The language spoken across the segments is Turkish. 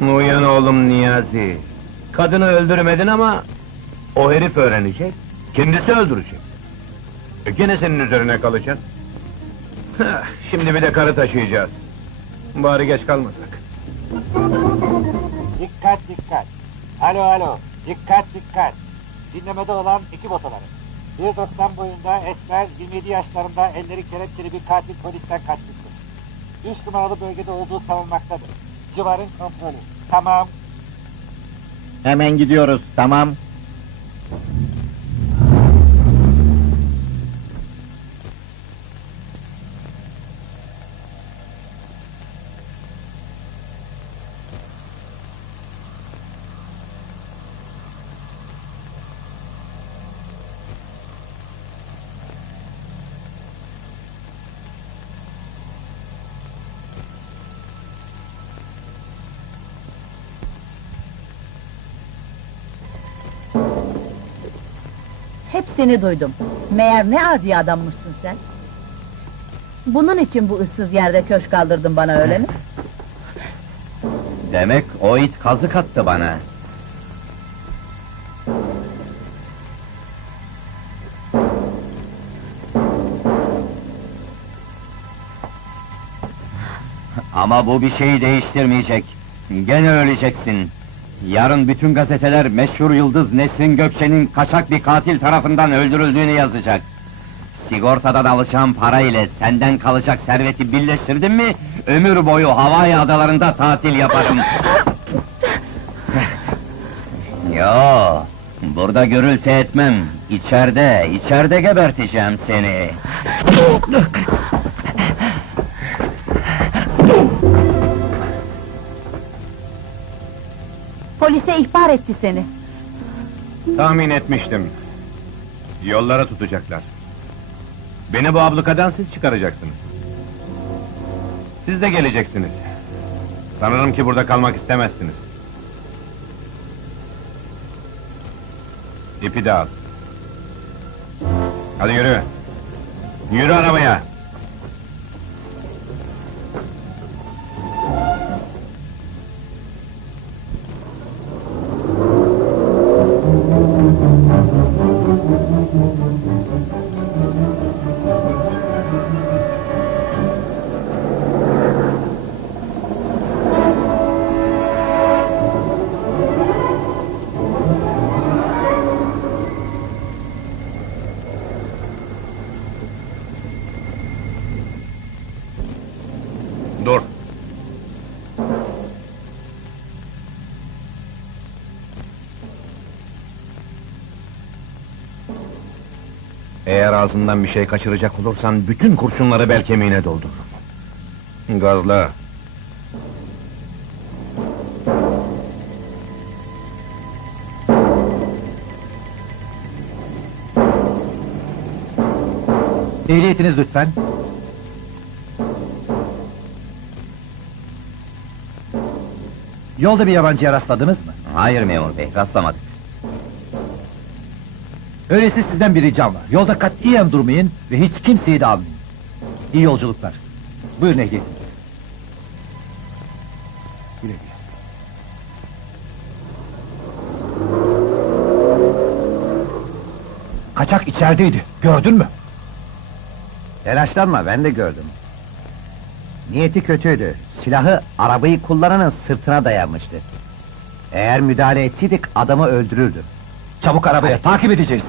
Uyan oğlum Niyazi. Kadını öldürmedin ama... ...o herif öğrenecek, kendisi öldürecek. E gene senin üzerine kalacak. Şimdi bir de karı taşıyacağız. Bari geç kalmasak. Dikkat dikkat. Alo alo. Dikkat dikkat. Dinlemede olan ekip otoları. 1.90 boyunda esmer 27 yaşlarında elleri kelepçeli bir katil polisten kaçmıştır. 3 numaralı bölgede olduğu sanılmaktadır. Civarın kontrolü. Tamam. Hemen gidiyoruz, tamam. Hepsini duydum. Meğer ne adi adammışsın sen. Bunun için bu ıssız yerde köşk kaldırdın bana öyle mi? Demek o it kazık attı bana. Ama bu bir şeyi değiştirmeyecek. Gene öleceksin. Yarın bütün gazeteler meşhur yıldız Nesrin Gökçe'nin kaçak bir katil tarafından öldürüldüğünü yazacak. Sigortadan alacağım para ile senden kalacak serveti birleştirdin mi... ...ömür boyu Hawaii adalarında tatil yaparım. Yo, burada gürültü etmem. İçeride, içeride geberteceğim seni. Polise ihbar etti seni. Tahmin etmiştim. Yollara tutacaklar. Beni bu ablukadan siz çıkaracaksınız. Siz de geleceksiniz. Sanırım ki burada kalmak istemezsiniz. İpi de al. Hadi yürü. Yürü arabaya. Eğer ağzından bir şey kaçıracak olursan bütün kurşunları bel kemiğine doldururum. Gazla. Ehliyetiniz lütfen. Yolda bir yabancıya rastladınız mı? Hayır memur bey, rastlamadık. Öyleyse sizden bir ricam var. Yolda katiyen durmayın ve hiç kimseyi de almayın. İyi yolculuklar. Buyurun ehliyetiniz. Güle güle. Kaçak içerideydi, gördün mü? Telaşlanma, ben de gördüm. Niyeti kötüydü. Silahı arabayı kullananın sırtına dayanmıştı. Eğer müdahale etseydik adamı öldürürdü. Çabuk arabaya, takip edeceğiz.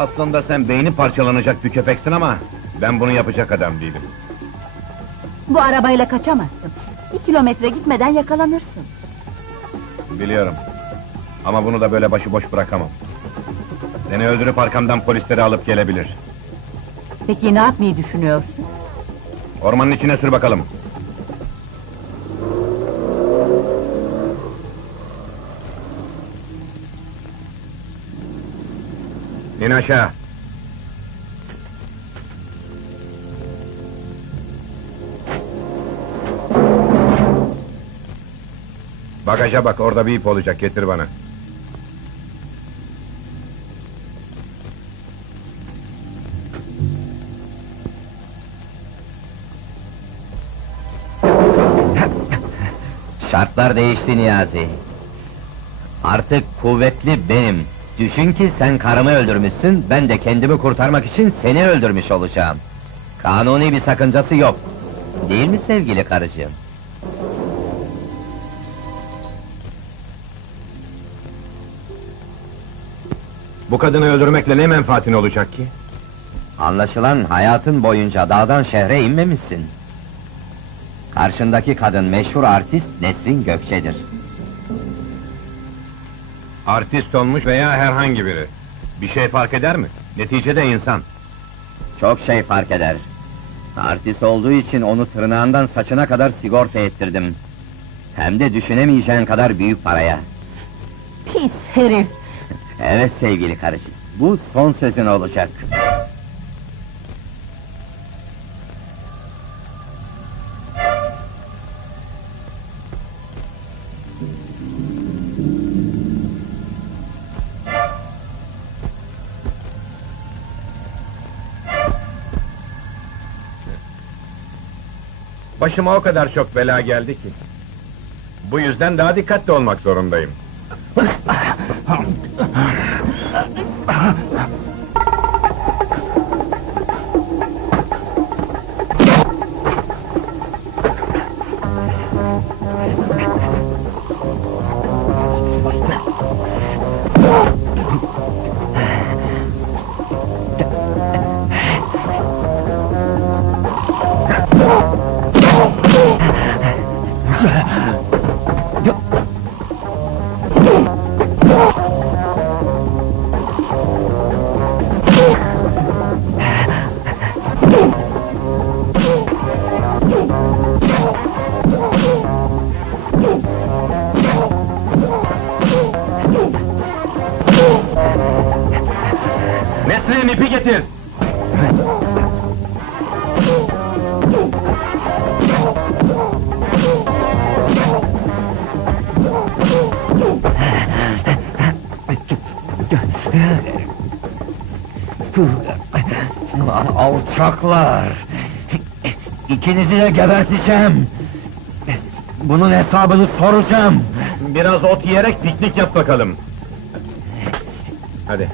Aslında sen beyni parçalanacak bir köpeksin ama... Ben bunu yapacak adam değilim. Bu arabayla kaçamazsın. Bir kilometre gitmeden yakalanırsın. Biliyorum. Ama bunu da böyle başıboş bırakamam. Seni öldürüp arkamdan polisleri alıp gelebilir. Peki ne yapmayı düşünüyorsun? Ormanın içine sür bakalım. İn aşağı. Bagaja bak, orada bir ip olacak, getir bana. Şartlar değişti Niyazi. Artık kuvvetli benim. Düşün ki sen karımı öldürmüşsün, ben de kendimi kurtarmak için seni öldürmüş olacağım. Kanuni bir sakıncası yok. Değil mi sevgili karıcığım? Bu kadını öldürmekle ne menfaatin olacak ki? Anlaşılan hayatın boyunca dağdan şehre inmemişsin. Karşındaki kadın meşhur artist Nesrin Gökçe'dir. Artist olmuş veya herhangi biri. Bir şey fark eder mi? Neticede insan. Çok şey fark eder. Artist olduğu için onu tırnağından saçına kadar sigorta ettirdim. Hem de düşünemeyeceğin kadar büyük paraya. Pis herif! Evet sevgili karıcığım, bu son sözün olacak. Başıma o kadar çok bela geldi ki. Bu yüzden daha dikkatli olmak zorundayım. ipi getir! Alçaklar! İkinizi de geberteceğim! Bunun hesabını soracağım! Biraz ot yiyerek piknik yap bakalım. Hadi.